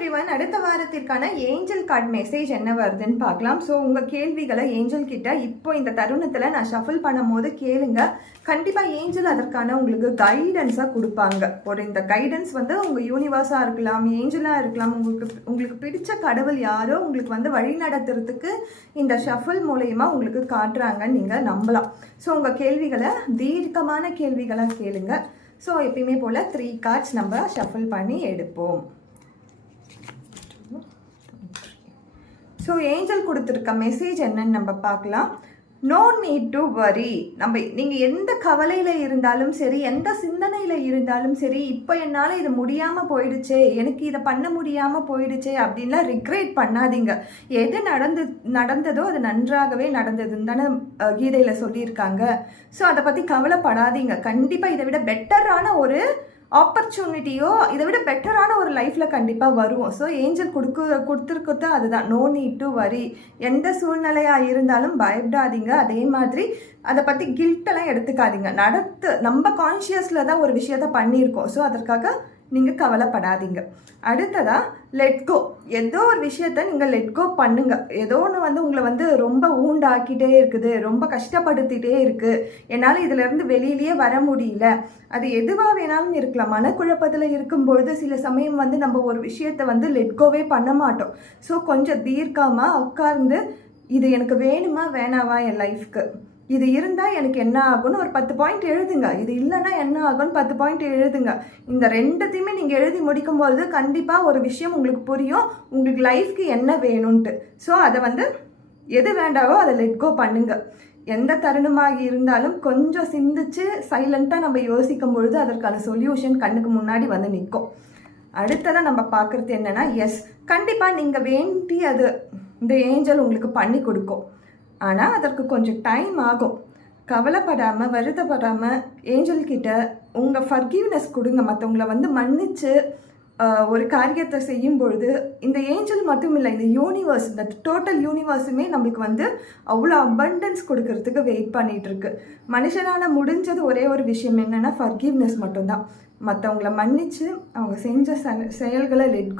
Everyone, அடுத்த வாரத்திற்கான angel card message என்ன வருதுன்னு பார்க்கலாம். ஸோ உங்கள் கேள்விகளை ஏஞ்சல் கிட்ட இப்போ இந்த தருணத்தில் நான் ஷஃபில் பண்ணும்போது கேளுங்க. கண்டிப்பாக ஏஞ்சல் அதற்கான உங்களுக்கு கைடன்ஸாக கொடுப்பாங்க. இந்த கைடன்ஸ் உங்கள் யூனிவர்ஸாக இருக்கலாம், ஏஞ்சலாக இருக்கலாம், உங்களுக்கு பிடிச்ச கடவுள் யாரோ உங்களுக்கு வழி நடத்துறதுக்கு இந்த ஷஃபில் மூலயமா உங்களுக்கு காட்டுறாங்கன்னு நீங்கள் நம்பலாம். ஸோ உங்கள் கேள்விகளை தீர்க்கமான கேள்விகளாக கேளுங்க. ஸோ எப்பயுமே போல் 3 கார்ட்ஸ் நம்ம ஷஃபில் பண்ணி எடுப்போம். ஸோ ஏஞ்சல் கொடுத்துருக்க மெசேஜ் என்னன்னு நம்ம பார்க்கலாம். No need to worry. நீங்கள் எந்த கவலையில் இருந்தாலும் சரி, எந்த சிந்தனையில் இருந்தாலும் சரி, இப்போ என்னால் இது முடியாமல் போயிடுச்சே, எனக்கு இதை பண்ண முடியாமல் போயிடுச்சே அப்படின்லாம் ரிக்ரெட் பண்ணாதீங்க. எது நடந்ததோ அது நன்றாகவே நடந்ததுன்னு தானே கீதையில் சொல்லியிருக்காங்க. ஸோ அதை பற்றி கவலைப்படாதீங்க. கண்டிப்பாக இதை விட பெட்டரான ஒரு ஆப்பர்ச்சுனிட்டியோ இதை விட பெட்டரான ஒரு லைஃப்பில் கண்டிப்பாக வரும். ஸோ ஏஞ்சல் கொடுத்துருக்கிறது அதுதான், நோ நீட் டு வரி. எந்த சூழ்நிலையாக இருந்தாலும் பயப்படாதீங்க. அதே மாதிரி அதை பற்றி கில்ட்டெல்லாம் எடுத்துக்காதீங்க. நம்ம கான்ஷியஸில் தான் ஒரு விஷயத்த பண்ணியிருக்கோம். ஸோ அதற்காக நீங்கள் கவலைப்படாதீங்க. அடுத்ததாக லெட்கோ. ஏதோ ஒரு விஷயத்த நீங்கள் லெட்கோ பண்ணுங்க. ஏதோ ஒன்று உங்களை ரொம்ப ஊண்டாக்கிட்டே இருக்குது, ரொம்ப கஷ்டப்படுத்திட்டே இருக்குது, என்னால் இதிலேருந்து வெளியிலேயே வர முடியல. அது எதுவாக வேணாலும் இருக்கலாம். மனக்குழப்பத்தில் இருக்கும்பொழுது சில சமயம் நம்ம ஒரு விஷயத்தை லெட்கோவே பண்ண மாட்டோம். ஸோ கொஞ்சம் தீர்க்காமல் உட்கார்ந்து இது எனக்கு வேணுமா வேணாவா என் லைஃப்க்கு, இது இருந்தால் எனக்கு என்ன ஆகும்னு ஒரு 10 பாயிண்ட் எழுதுங்க. இது இல்லைன்னா என்ன ஆகும்னு 10 பாயிண்ட் எழுதுங்க. இந்த ரெண்டுத்தையுமே நீங்கள் எழுதி முடிக்கும்போது கண்டிப்பாக ஒரு விஷயம் உங்களுக்கு புரியும், உங்களுக்கு லைஃப்க்கு என்ன வேணும்ன்ட்டு. ஸோ அதை எது வேண்டாவோ அதை லெட்கோ பண்ணுங்க. எந்த தருணமாக இருந்தாலும் கொஞ்சம் சிந்திச்சு சைலண்ட்டாக நம்ம யோசிக்கும் பொழுது அதற்கான சொல்யூஷன் கண்ணுக்கு முன்னாடி நிற்கும். அடுத்ததாக நம்ம பார்க்குறது என்னென்னா, எஸ், கண்டிப்பாக நீங்கள் வேண்டியது இந்த ஏஞ்சல் உங்களுக்கு பண்ணி கொடுக்கும். ஆனால் அதற்கு கொஞ்சம் டைம் ஆகும். கவலைப்படாமல் வருத்தப்படாமல் ஏஞ்சல்கிட்ட உங்கள் ஃபர்கிவ்னஸ் கொடுங்க. மற்றவங்கள மன்னித்து ஒரு காரியத்தை செய்யும் பொழுது இந்த ஏஞ்சல் மட்டும் இல்லை, இந்த யூனிவர்ஸ், இந்த டோட்டல் யூனிவர்ஸுமே நம்மளுக்கு அவ்வளோ அபண்டன்ஸ் கொடுக்கறதுக்கு வெயிட் பண்ணிகிட்ருக்கு. மனுஷனால் முடிஞ்சது ஒரே ஒரு விஷயம் என்னென்னா ஃபர்கிவ்னஸ் மட்டும்தான். மற்றவங்கள மன்னித்து அவங்க செஞ்ச செயல்களை